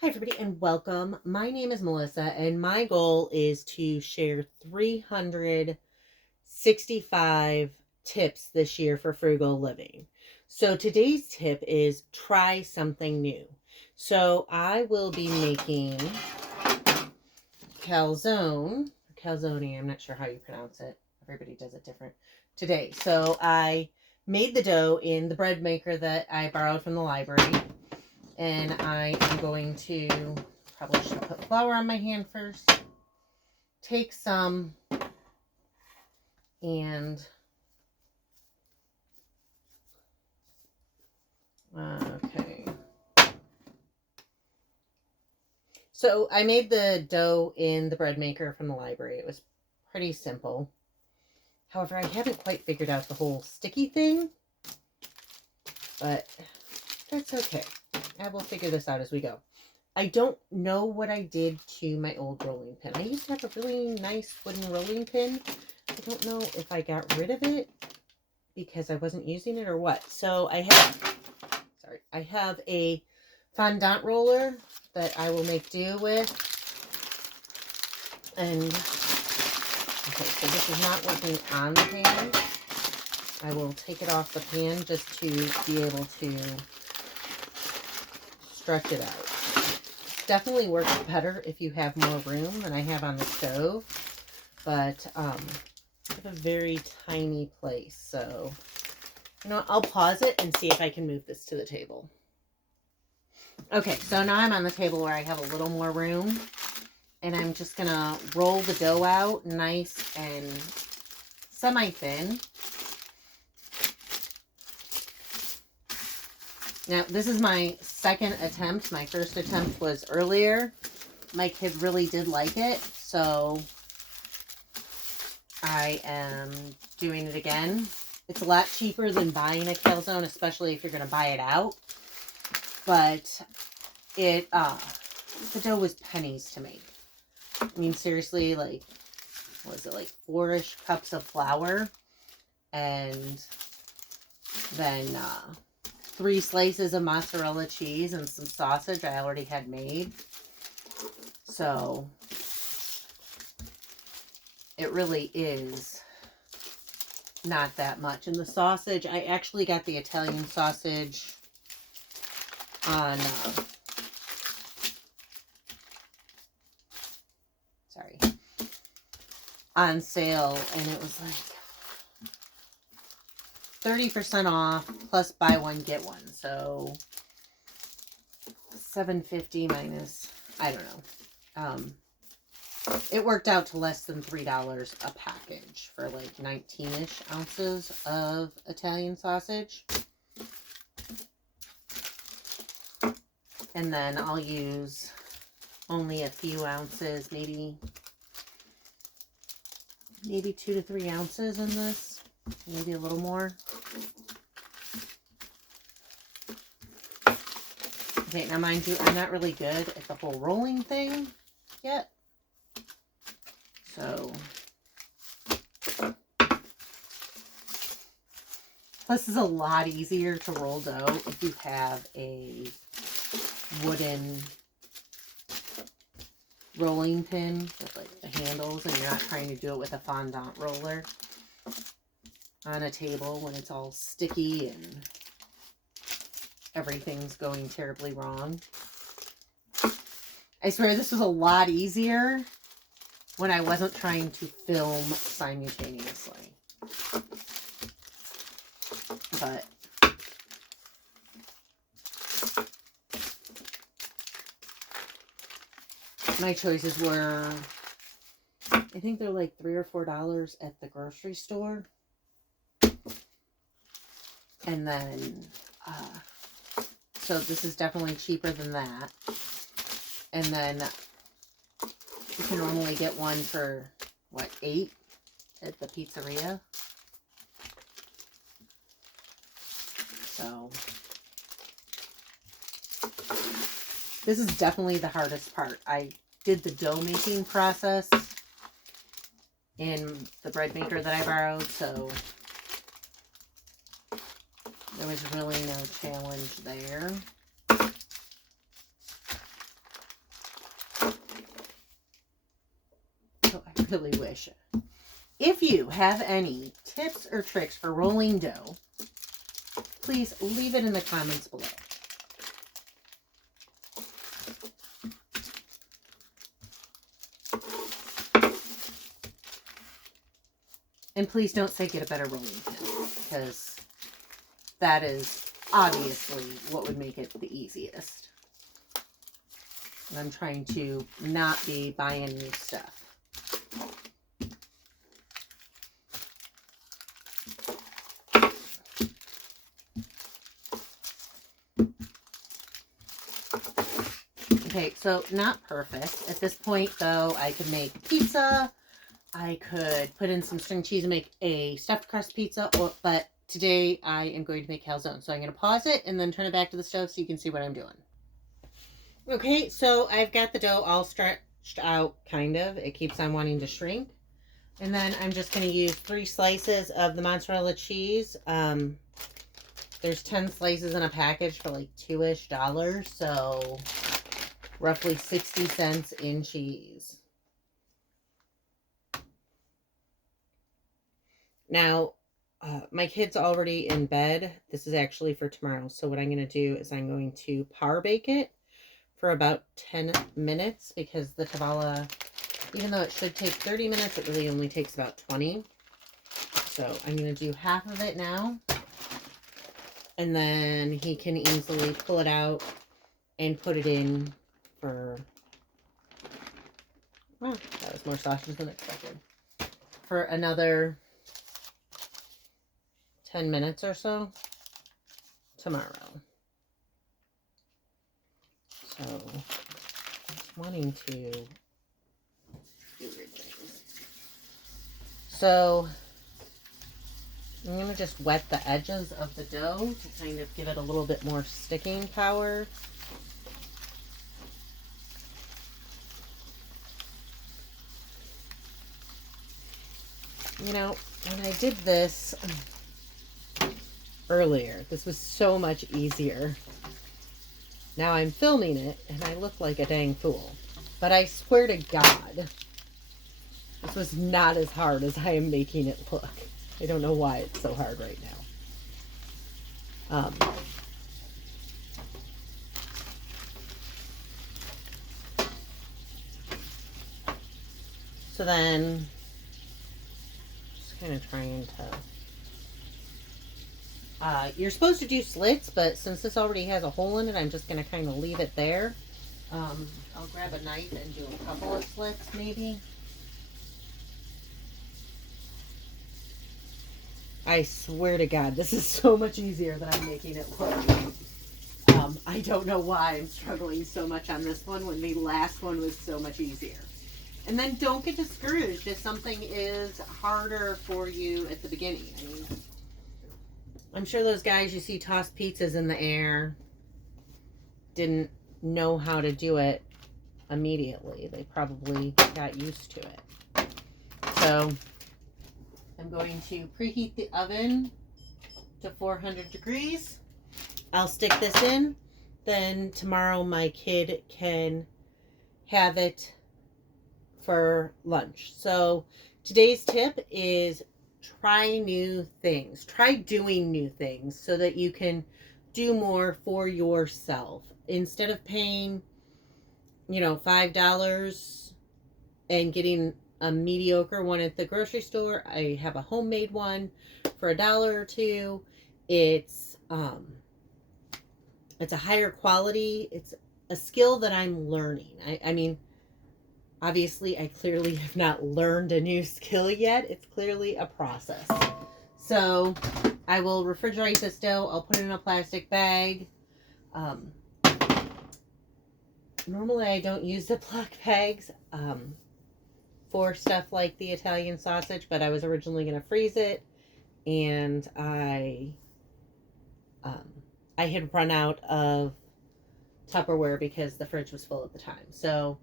Hi, everybody, and welcome. My name is Melissa, and my goal is to share 365 tips this year for frugal living. So, today's tip is try something new. So, I will be making calzone, I'm not sure how you pronounce it. Everybody does it different today. So, I made the dough in the bread maker that I borrowed from the library. And I am going to, probably should put flour on my hand first. Take some and, okay. So I made the dough in the bread maker from the library. It was pretty simple. However, I haven't quite figured out the whole sticky thing, but that's okay. I will figure this out as we go. I don't know what I did to my old rolling pin. I used to have a really nice wooden rolling pin. I don't know if I got rid of it because I wasn't using it or what. So I have a fondant roller that I will make do with. And, okay, so this is not working on the pan. I will take it off the pan just to be able to stretch it out. Definitely works better if you have more room than I have on the stove. But I have a very tiny place, so I'll pause it and see if I can move this to the table. Okay, so now I'm on the table where I have a little more room, and I'm just gonna roll the dough out nice and semi-thin. Now, this is my second attempt. My first attempt was earlier. My kid really did like it, so I am doing it again. It's a lot cheaper than buying a calzone, especially if you're going to buy it out. But the dough was pennies to make. I mean, seriously, like, what was it, like 4-ish cups of flour, and then 3 slices of mozzarella cheese and some sausage I already had made. So it really is not that much. And the sausage, I actually got the Italian sausage on on sale, and it was like 30% off plus buy one get one. So $7.50 minus, I don't know. It worked out to less than $3 a package for like 19-ish ounces of Italian sausage. And then I'll use only a few ounces, maybe 2 to 3 ounces in this, maybe a little more. Okay, now mind you, I'm not really good at the whole rolling thing yet. So, this is a lot easier to roll dough if you have a wooden rolling pin with like the handles and you're not trying to do it with a fondant roller on a table when it's all sticky and everything's going terribly wrong. I swear this was a lot easier when I wasn't trying to film simultaneously. But my choices were, I think they're like $3 or $4 at the grocery store. And then, so this is definitely cheaper than that. And then you can normally get one for, what, $8 at the pizzeria. So, this is definitely the hardest part. I did the dough making process in the bread maker that I borrowed, so there was really no challenge there. really wish. If you have any tips or tricks for rolling dough, please leave it in the comments below. And please don't say get a better rolling pin, because that is obviously what would make it the easiest. And I'm trying to not be buying new stuff. Okay, so not perfect. At this point, though, I could make pizza. I could put in some string cheese and make a stuffed crust pizza, but today I am going to make calzone. So I'm going to pause it and then turn it back to the stove so you can see what I'm doing. Okay, so I've got the dough all stretched out, kind of. It keeps on wanting to shrink. And then I'm just going to use 3 slices of the mozzarella cheese. There's 10 slices in a package for like $2-ish, so roughly 60 cents in cheese. Now, my kid's already in bed. This is actually for tomorrow. So what I'm going to do is I'm going to par bake it for about 10 minutes because the tavala, even though it should take 30 minutes, it really only takes about 20. So I'm going to do half of it now. And then he can easily pull it out and put it in for, well, that was more sausage than expected. For another 10 minutes or so tomorrow. So, just wanting to do weird things. So, I'm going to just wet the edges of the dough to kind of give it a little bit more sticking power. You know, when I did this earlier, this was so much easier. Now I'm filming it and I look like a dang fool. But I swear to God, this was not as hard as I am making it look. I don't know why it's so hard right now. So then, just kind of trying to... you're supposed to do slits, but since this already has a hole in it, I'm just going to kind of leave it there. I'll grab a knife and do a couple of slits, maybe. I swear to God, this is so much easier than I'm making it look. I don't know why I'm struggling so much on this one when the last one was so much easier. And then don't get discouraged if something is harder for you at the beginning. I mean, I'm sure those guys you see toss pizzas in the air didn't know how to do it immediately. They probably got used to it. So I'm going to preheat the oven to 400 degrees. I'll stick this in. Then tomorrow my kid can have it for lunch. So today's tip is try new things. Try doing new things so that you can do more for yourself. Instead of paying, $5 and getting a mediocre one at the grocery store, I have a homemade one for $1 or $2. It's a higher quality. It's a skill that I'm learning. I mean, obviously, I clearly have not learned a new skill yet. It's clearly a process. So, I will refrigerate this dough. I'll put it in a plastic bag. Normally, I don't use Ziploc bags for stuff like the Italian sausage, but I was originally going to freeze it, and I had run out of Tupperware because the fridge was full at the time. So,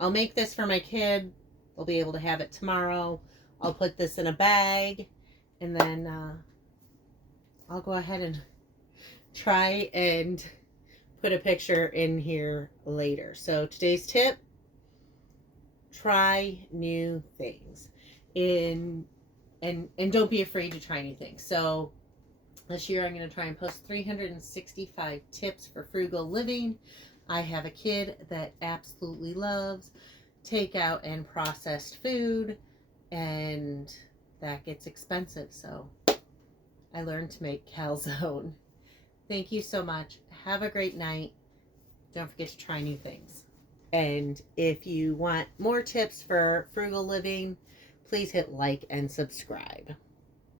I'll make this for my kid. They'll be able to have it tomorrow. I'll put this in a bag, and then I'll go ahead and try and put a picture in here later. So today's tip, try new things and don't be afraid to try new things. So this year I'm going to try and post 365 tips for frugal living. I have a kid that absolutely loves takeout and processed food, and that gets expensive, so I learned to make calzone. Thank you so much. Have a great night. Don't forget to try new things. And if you want more tips for frugal living, please hit like and subscribe.